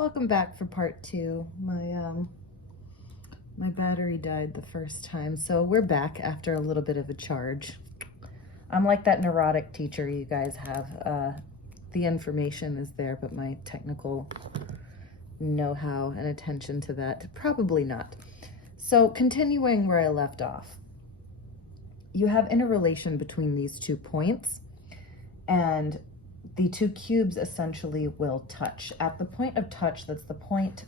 Welcome back for part two. My battery died the first time, so we're back after a little bit of a charge. I'm like that neurotic teacher you guys have. The information is there, but my technical know-how and attention to that, probably not. So continuing where I left off, you have interrelation between these 2 points, and the 2 cubes essentially will touch. At the point of touch, that's the point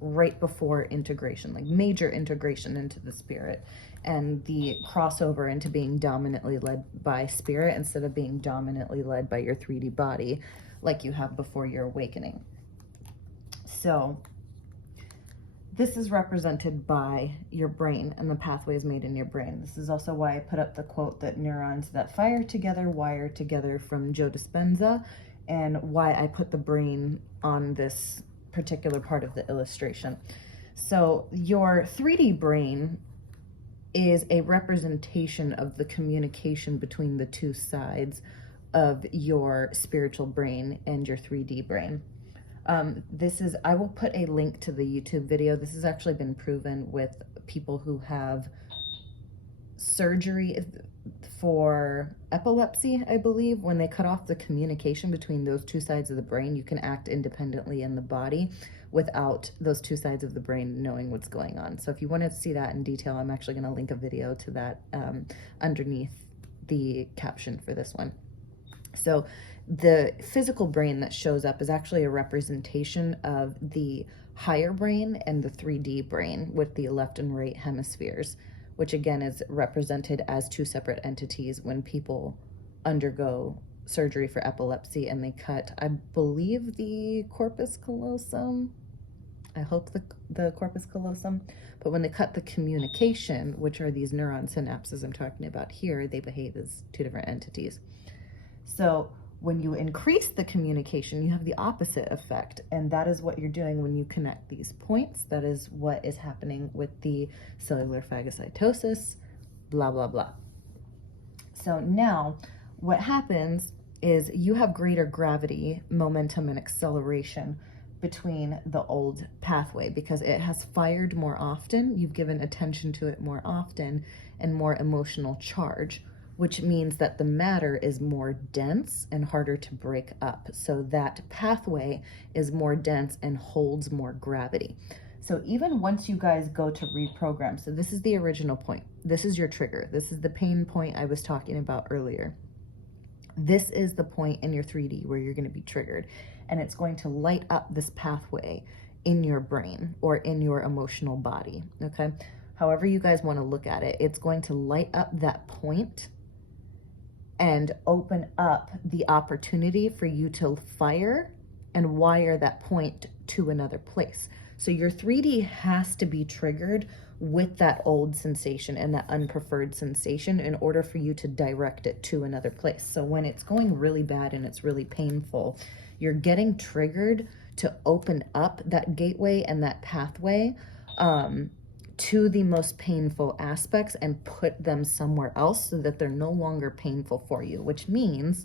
right before integration, like major integration into the spirit, and the crossover into being dominantly led by spirit instead of being dominantly led by your 3D body like you have before your awakening. So this is represented by your brain and the pathways made in your brain. This is also why I put up the quote that neurons that fire together wire together from Joe Dispenza, and why I put the brain on this particular part of the illustration. So your 3D brain is a representation of the communication between the 2 sides of your spiritual brain and your 3D brain. I will put a link to the YouTube video. This has actually been proven with people who have surgery for epilepsy, I believe. When they cut off the communication between those 2 sides of the brain, you can act independently in the body without those 2 sides of the brain knowing what's going on. So if you want to see that in detail, I'm actually going to link a video to that underneath the caption for this one. So the physical brain that shows up is actually a representation of the higher brain and the 3D brain with the left and right hemispheres, which again is represented as 2 separate entities when people undergo surgery for epilepsy and they cut, I believe, the corpus callosum. I hope the corpus callosum. But when they cut the communication, which are these neuron synapses I'm talking about here, they behave as 2 different entities. So when you increase the communication, you have the opposite effect, and that is what you're doing when you connect these points. That is what is happening with the cellular phagocytosis, blah, blah, blah. So now what happens is you have greater gravity, momentum, and acceleration between the old pathway because it has fired more often. You've given attention to it more often and more emotional charge, which means that the matter is more dense and harder to break up. So that pathway is more dense and holds more gravity. So even once you guys go to reprogram, so this is the original point. This is your trigger. This is the pain point I was talking about earlier. This is the point in your 3D where you're going to be triggered, and it's going to light up this pathway in your brain or in your emotional body, okay? However you guys want to look at it, it's going to light up that point and open up the opportunity for you to fire and wire that point to another place. So your 3D has to be triggered with that old sensation and that unpreferred sensation in order for you to direct it to another place. So when it's going really bad and it's really painful, you're getting triggered to open up that gateway and that pathway to the most painful aspects and put them somewhere else so that they're no longer painful for you, which means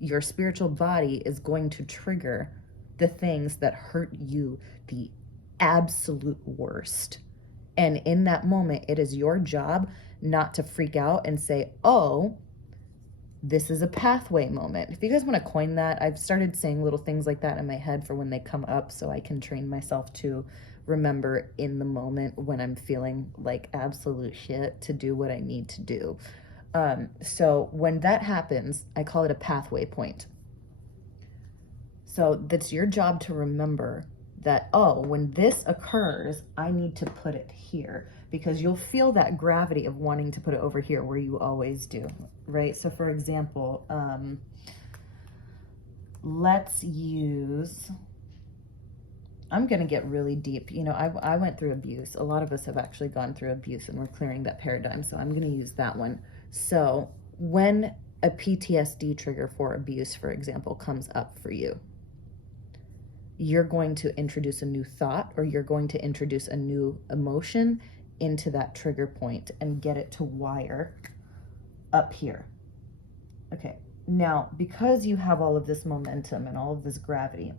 your spiritual body is going to trigger the things that hurt you the absolute worst. And in that moment, it is your job not to freak out and say, oh, this is a pathway moment. If you guys want to coin that, I've started saying little things like that in my head for when they come up so I can train myself to remember in the moment when I'm feeling like absolute shit to do what I need to do. So when that happens, I call it a pathway point. So that's your job to remember that, oh, when this occurs, I need to put it here, because you'll feel that gravity of wanting to put it over here where you always do, right? So for example, let's use, I'm going to get really deep. You know, I went through abuse. A lot of us have actually gone through abuse and we're clearing that paradigm. So I'm going to use that one. So when a PTSD trigger for abuse, for example, comes up for you, you're going to introduce a new thought or you're going to introduce a new emotion into that trigger point and get it to wire up here. Okay, now because you have all of this momentum and all of this gravity,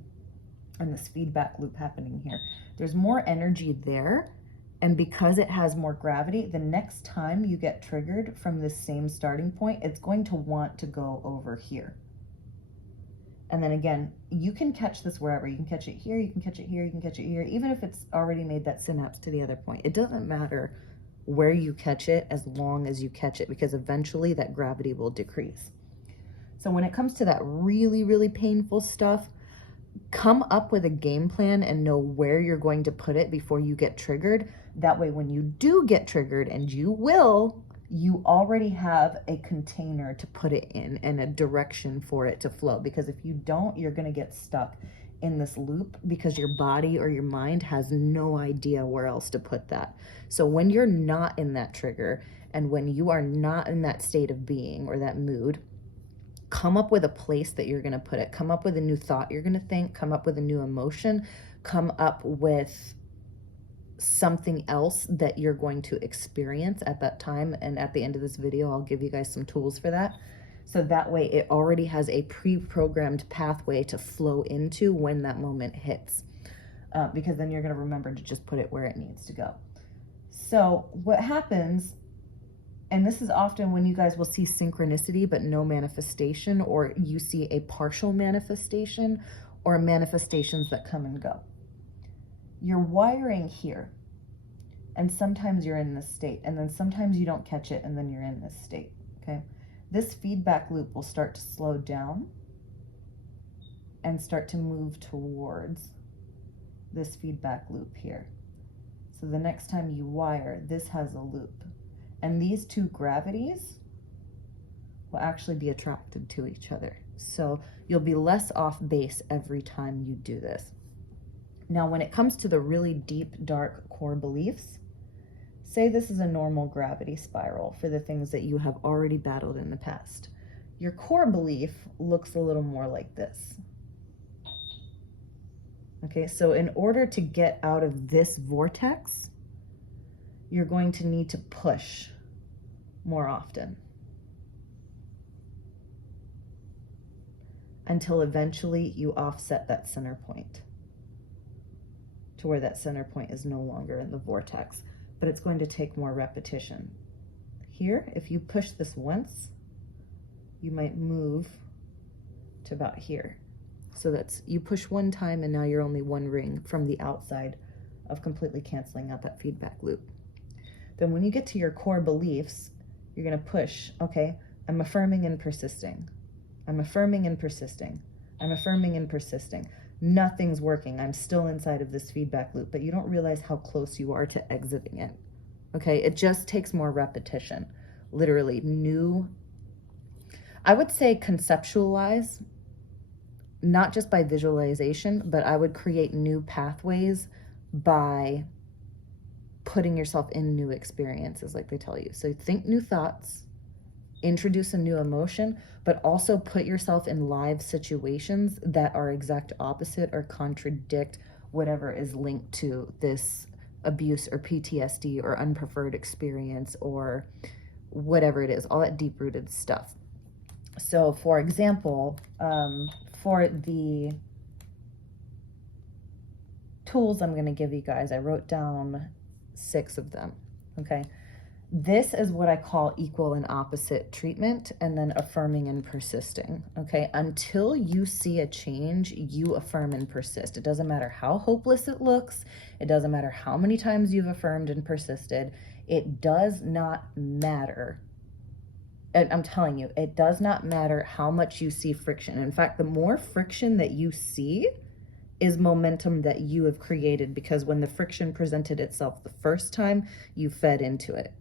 and this feedback loop happening here. There's more energy there. And because it has more gravity, the next time you get triggered from this same starting point, it's going to want to go over here. And then again, you can catch this wherever. You can catch it here, you can catch it here, you can catch it here, even if it's already made that synapse to the other point. It doesn't matter where you catch it as long as you catch it, because eventually that gravity will decrease. So when it comes to that really, really painful stuff, come up with a game plan and know where you're going to put it before you get triggered. That way, when you do get triggered, and you will, you already have a container to put it in and a direction for it to flow. Because if you don't, you're going to get stuck in this loop because your body or your mind has no idea where else to put that. So when you're not in that trigger, and when you are not in that state of being or that mood, come up with a place that you're going to put it. Come up with a new thought you're going to think. Come up with a new emotion. Come up with something else that you're going to experience at that time. And at the end of this video, I'll give you guys some tools for that. So that way it already has a pre-programmed pathway to flow into when that moment hits. Because then you're going to remember to just put it where it needs to go. So what happens, and this is often when you guys will see synchronicity but no manifestation, or you see a partial manifestation, or manifestations that come and go. You're wiring here, and sometimes you're in this state, and then sometimes you don't catch it, and then you're in this state, okay? This feedback loop will start to slow down and start to move towards this feedback loop here. So the next time you wire, this has a loop. And these two gravities will actually be attracted to each other. So you'll be less off base every time you do this. Now, when it comes to the really deep, dark core beliefs, say this is a normal gravity spiral for the things that you have already battled in the past. Your core belief looks a little more like this. Okay, so in order to get out of this vortex, you're going to need to push more often until eventually you offset that center point to where that center point is no longer in the vortex, but it's going to take more repetition. Here, if you push this once, you might move to about here. So that's, you push one time and now you're only one ring from the outside of completely canceling out that feedback loop. Then when you get to your core beliefs, you're going to push, okay, I'm affirming and persisting. I'm affirming and persisting. I'm affirming and persisting. Nothing's working. I'm still inside of this feedback loop, but you don't realize how close you are to exiting it. Okay, it just takes more repetition. Literally new, I would say conceptualize, not just by visualization, but I would create new pathways by putting yourself in new experiences like they tell you. So think new thoughts, introduce a new emotion, but also put yourself in live situations that are exact opposite or contradict whatever is linked to this abuse or PTSD or unpreferred experience or whatever it is, all that deep-rooted stuff. So for example, for the tools I'm going to give you guys, I wrote down 6 of them, okay? This is what I call equal and opposite treatment, and then affirming and persisting, okay? Until you see a change, you affirm and persist. It doesn't matter how hopeless it looks. It doesn't matter how many times you've affirmed and persisted. It does not matter. And I'm telling you, it does not matter how much you see friction. In fact, the more friction that you see is momentum that you have created, because when the friction presented itself the first time, you fed into it.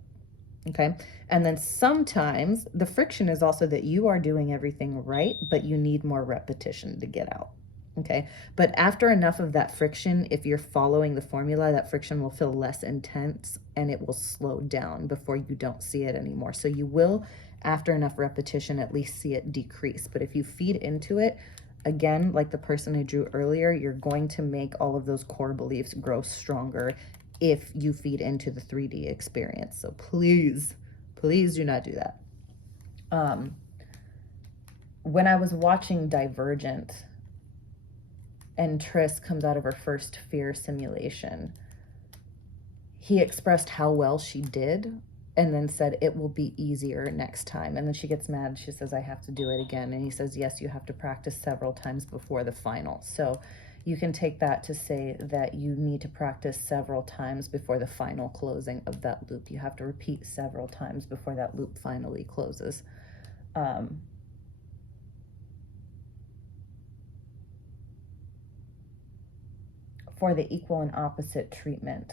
Okay. And then sometimes the friction is also that you are doing everything right, but you need more repetition to get out. Okay. But after enough of that friction, if you're following the formula, that friction will feel less intense and it will slow down before you don't see it anymore. So you will, after enough repetition, at least see it decrease. But if you feed into it, again, like the person I drew earlier, you're going to make all of those core beliefs grow stronger if you feed into the 3D experience. So please, please do not do that. When I was watching Divergent, and Triss comes out of her first fear simulation, he expressed how well she did and then said, it will be easier next time. And then she gets mad. She says, I have to do it again. And he says, yes, you have to practice several times before the final. So you can take that to say that you need to practice several times before the final closing of that loop. You have to repeat several times before that loop finally closes. For the equal and opposite treatment,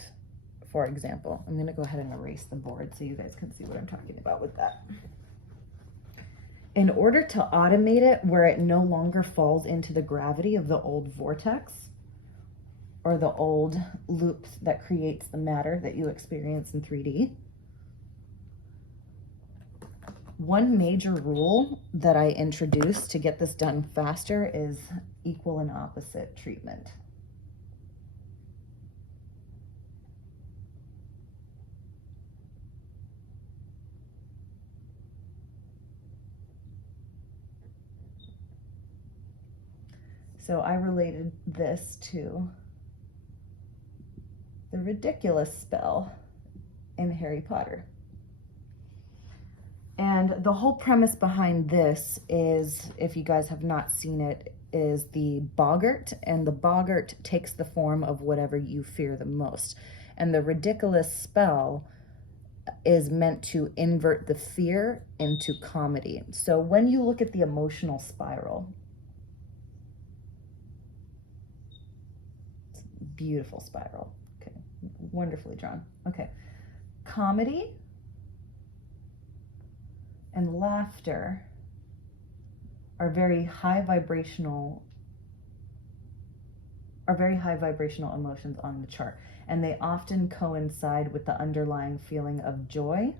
for example, I'm going to go ahead and erase the board so you guys can see what I'm talking about with that. In order to automate it where it no longer falls into the gravity of the old vortex or the old loop that creates the matter that you experience in 3D, one major rule that I introduced to get this done faster is equal and opposite treatment. So I related this to the ridiculous spell in Harry Potter. And the whole premise behind this is, if you guys have not seen it, is the boggart, and the boggart takes the form of whatever you fear the most. And the ridiculous spell is meant to invert the fear into comedy. So when you look at the emotional spiral, beautiful spiral. Okay, wonderfully drawn. Okay, comedy and laughter are very high vibrational emotions on the chart, and they often coincide with the underlying feeling of joy,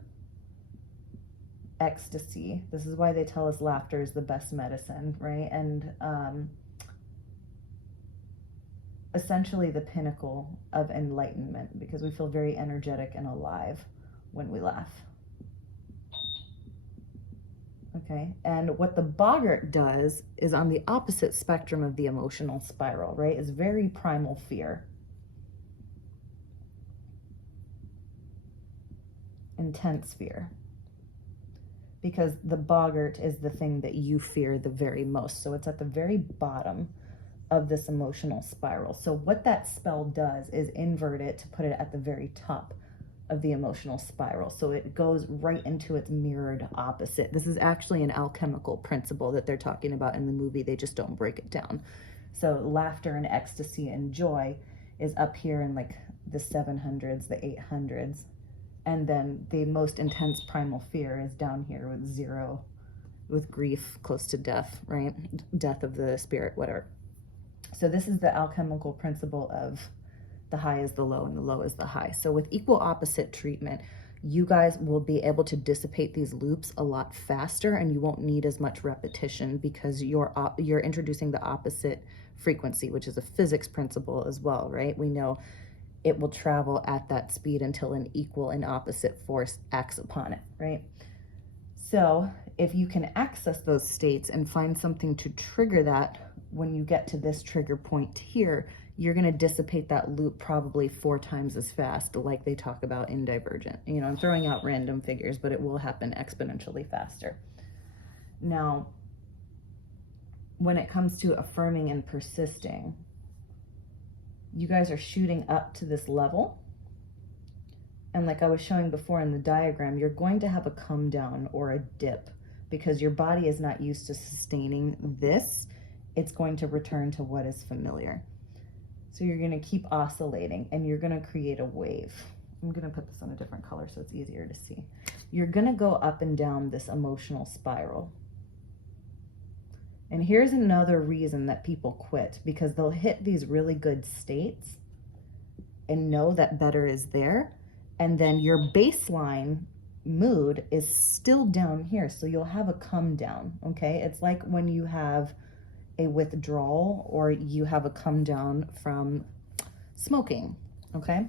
ecstasy. This is why they tell us laughter is the best medicine, right? And essentially the pinnacle of enlightenment, because we feel very energetic and alive when we laugh. Okay, and what the boggart does is on the opposite spectrum of the emotional spiral, right? Is very primal fear. Intense fear. Because the boggart is the thing that you fear the very most. So it's at the very bottom of this emotional spiral. So what that spell does is invert it to put it at the very top of the emotional spiral. So it goes right into its mirrored opposite. This is actually an alchemical principle that they're talking about in the movie. They just don't break it down. So laughter and ecstasy and joy is up here in like the 700s, the 800s. And then the most intense primal fear is down here with zero, with grief, close to death, right? Death of the spirit, whatever. So this is the alchemical principle of the high is the low and the low is the high. So with equal opposite treatment, you guys will be able to dissipate these loops a lot faster, and you won't need as much repetition because you're introducing the opposite frequency, which is a physics principle as well, right? We know it will travel at that speed until an equal and opposite force acts upon it, right? So if you can access those states and find something to trigger that, when you get to this trigger point here, you're going to dissipate that loop probably 4 times as fast, like they talk about in Divergent. You know, I'm throwing out random figures, but it will happen exponentially faster. Now, when it comes to affirming and persisting, you guys are shooting up to this level. And like I was showing before in the diagram, you're going to have a come down or a dip because your body is not used to sustaining this. It's going to return to what is familiar. So you're going to keep oscillating and you're going to create a wave. I'm going to put this on a different color so it's easier to see. You're going to go up and down this emotional spiral. And here's another reason that people quit, because they'll hit these really good states and know that better is there. And then your baseline mood is still down here. So you'll have a come down, okay? It's like when you have a withdrawal or you have a come down from smoking, okay?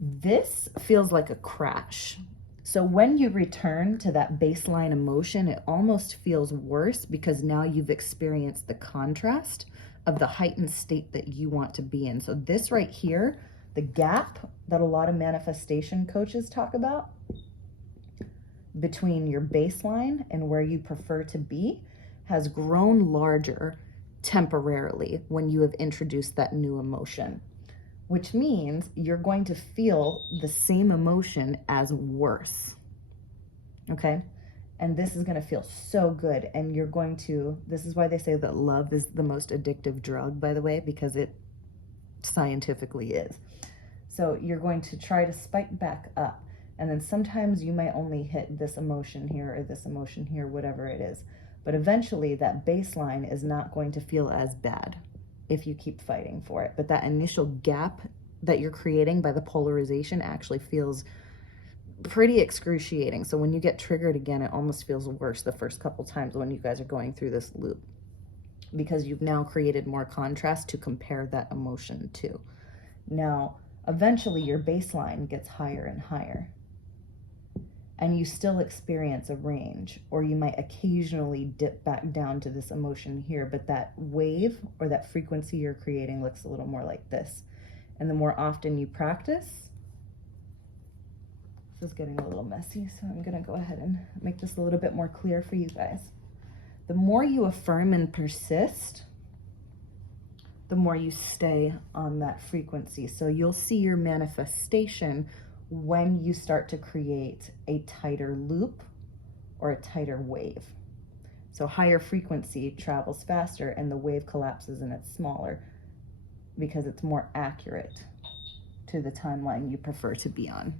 This feels like a crash. So when you return to that baseline emotion, it almost feels worse because now you've experienced the contrast of the heightened state that you want to be in. So this right here, the gap that a lot of manifestation coaches talk about between your baseline and where you prefer to be has grown larger temporarily when you have introduced that new emotion, which means you're going to feel the same emotion as worse. Okay? And this is going to feel so good. And you're going to, this is why they say that love is the most addictive drug, by the way, because it scientifically is. So you're going to try to spike back up. And then sometimes you might only hit this emotion here or this emotion here, whatever it is. But eventually that baseline is not going to feel as bad if you keep fighting for it. But that initial gap that you're creating by the polarization actually feels pretty excruciating. So when you get triggered again, it almost feels worse the first couple times when you guys are going through this loop, because you've now created more contrast to compare that emotion to. Now, eventually your baseline gets higher and higher, and you still experience a range, or you might occasionally dip back down to this emotion here, but that wave or that frequency you're creating looks a little more like this. And the more often you practice, this is getting a little messy, so I'm gonna go ahead and make this a little bit more clear for you guys. The more you affirm and persist, the more you stay on that frequency. So you'll see your manifestation when you start to create a tighter loop or a tighter wave. So higher frequency travels faster and the wave collapses and it's smaller because it's more accurate to the timeline you prefer to be on.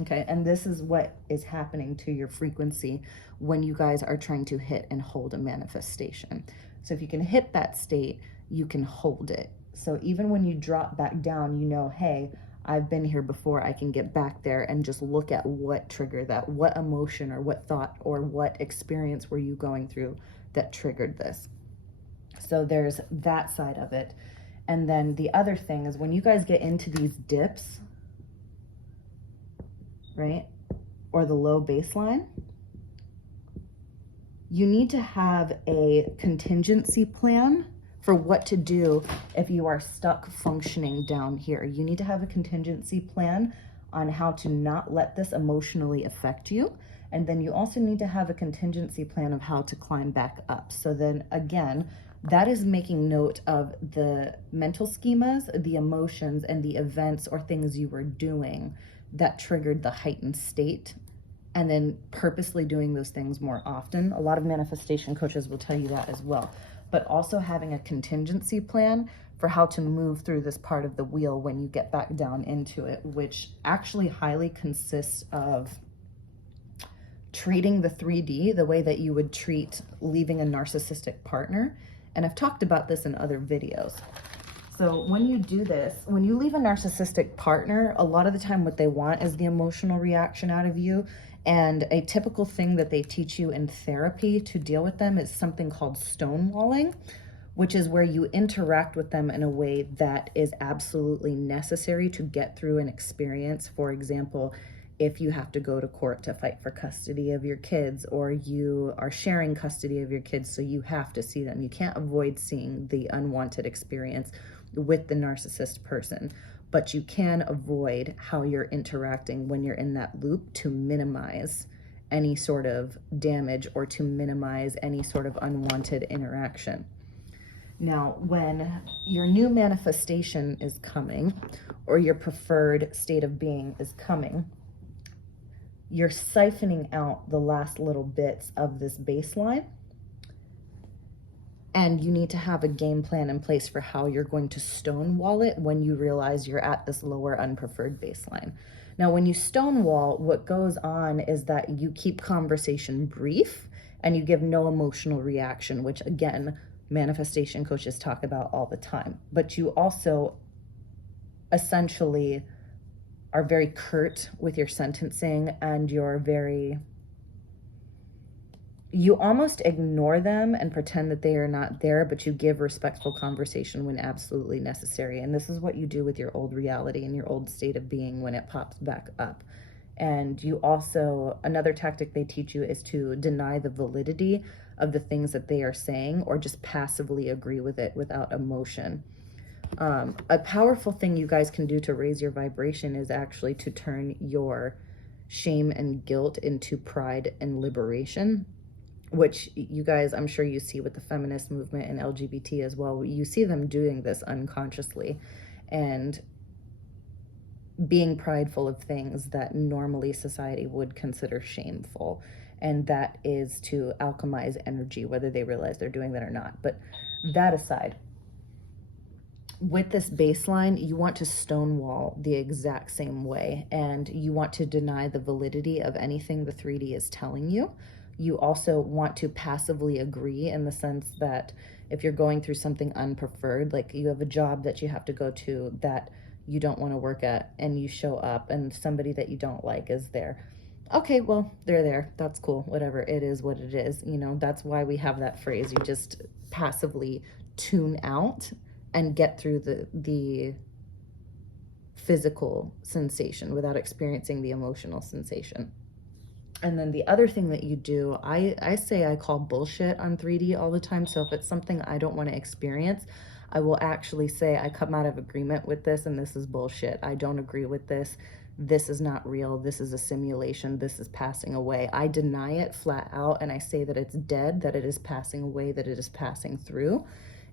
Okay, and this is what is happening to your frequency when you guys are trying to hit and hold a manifestation. So if you can hit that state, you can hold it. So even when you drop back down, you know, hey, I've been here before, I can get back there and just look at what triggered that, what emotion or what thought or what experience were you going through that triggered this. So there's that side of it. And then the other thing is when you guys get into these dips, right, or the low baseline, you need to have a contingency plan for what to do if you are stuck functioning down here. You need to have a contingency plan on how to not let this emotionally affect you. And then you also need to have a contingency plan of how to climb back up. So then again, that is making note of the mental schemas, the emotions, and the events or things you were doing that triggered the heightened state, and then purposely doing those things more often. A lot of manifestation coaches will tell you that as well. But also having a contingency plan for how to move through this part of the wheel when you get back down into it, which actually highly consists of treating the 3D the way that you would treat leaving a narcissistic partner. And I've talked about this in other videos. So when you do this, when you leave a narcissistic partner, a lot of the time what they want is the emotional reaction out of you. And a typical thing that they teach you in therapy to deal with them is something called stonewalling, which is where you interact with them in a way that is absolutely necessary to get through an experience. For example, if you have to go to court to fight for custody of your kids, or you are sharing custody of your kids, so you have to see them. You can't avoid seeing the unwanted experience with the narcissist person, but you can avoid how you're interacting when you're in that loop to minimize any sort of damage or to minimize any sort of unwanted interaction. Now, when your new manifestation is coming, or your preferred state of being is coming, you're siphoning out the last little bits of this baseline, and you need to have a game plan in place for how you're going to stonewall it when you realize you're at this lower unpreferred baseline. Now, when you stonewall, what goes on is that you keep conversation brief and you give no emotional reaction, which again, manifestation coaches talk about all the time. But you also essentially are very curt with your sentencing, and you almost ignore them and pretend that they are not there, but you give respectful conversation when absolutely necessary. And this is what you do with your old reality and your old state of being when it pops back up. And you also, another tactic they teach you is to deny the validity of the things that they are saying, or just passively agree with it without emotion. A powerful thing you guys can do to raise your vibration is actually to turn your shame and guilt into pride and liberation, which you guys, I'm sure you see with the feminist movement and LGBT as well. You see them doing this unconsciously and being prideful of things that normally society would consider shameful. And that is to alchemize energy, whether they realize they're doing that or not. But that aside, with this baseline, you want to stonewall the exact same way, and you want to deny the validity of anything the 3D is telling you. You also want to passively agree, in the sense that if you're going through something unpreferred, like you have a job that you have to go to that you don't want to work at, and you show up and somebody that you don't like is there. Okay, well, they're there. That's cool. Whatever. It is what it is. You know, that's why we have that phrase. You just passively tune out and get through the physical sensation without experiencing the emotional sensation. And then the other thing that you do, I say I call bullshit on 3D all the time. So if it's something I don't want to experience, I will actually say I come out of agreement with this, and this is bullshit. I don't agree with this. This is not real. This is a simulation. This is passing away. I deny it flat out, and I say that it's dead, that it is passing away, that it is passing through.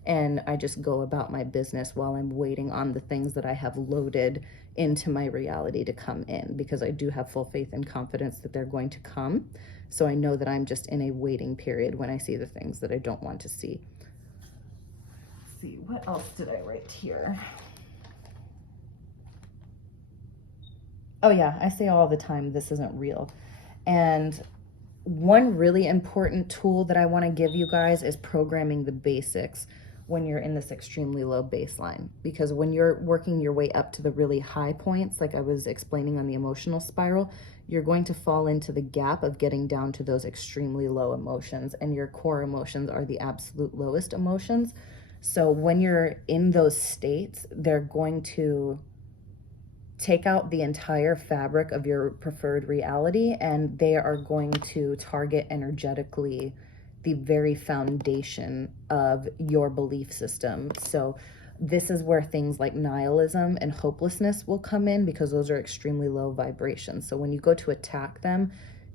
And I just go about my business while I'm waiting on the things that I have loaded into my reality to come in, because I do have full faith and confidence that they're going to come. So I know that I'm just in a waiting period when I see the things that I don't want to see. Let's see, what else did I write here? Oh yeah, I say all the time, this isn't real. And one really important tool that I want to give you guys is programming the basics when you're in this extremely low baseline. Because when you're working your way up to the really high points, like I was explaining on the emotional spiral, you're going to fall into the gap of getting down to those extremely low emotions, and your core emotions are the absolute lowest emotions. So when you're in those states, they're going to take out the entire fabric of your preferred reality, and they are going to target energetically the very foundation of your belief system. So this is where things like nihilism and hopelessness will come in, because those are extremely low vibrations. So when you go to attack them,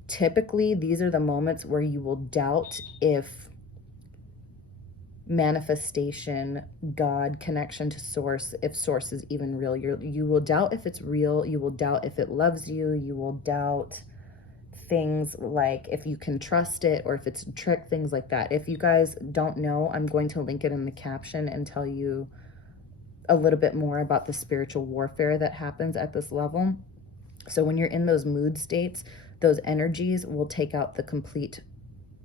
typically these are the moments where you will doubt if manifestation, God, connection to source, if source is even real. You will doubt if it's real. You will doubt if it loves you. You will doubt things like if you can trust it, or if it's a trick, things like that. If you guys don't know, I'm going to link it in the caption and tell you a little bit more about the spiritual warfare that happens at this level. So when you're in those mood states, those energies will take out the complete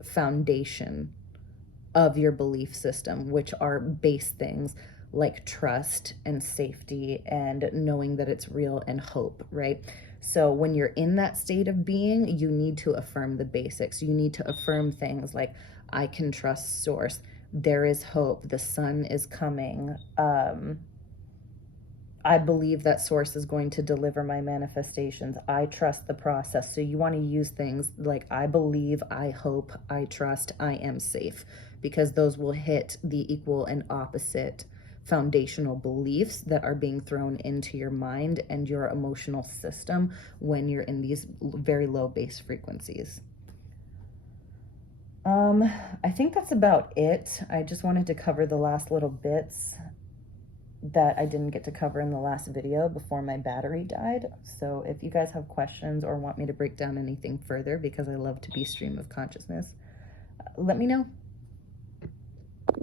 foundation of your belief system, which are base things like trust and safety and knowing that it's real and hope, right? So when you're in that state of being, you need to affirm the basics. You need to affirm things like, I can trust source. There is hope. The sun is coming. I believe that source is going to deliver my manifestations. I trust the process. So you want to use things like, I believe, I hope, I trust, I am safe, because those will hit the equal and opposite foundational beliefs that are being thrown into your mind and your emotional system when you're in these very low base frequencies. I think that's about it. I just wanted to cover the last little bits that I didn't get to cover in the last video before my battery died. So if you guys have questions or want me to break down anything further, because I love to be stream of consciousness, let me know.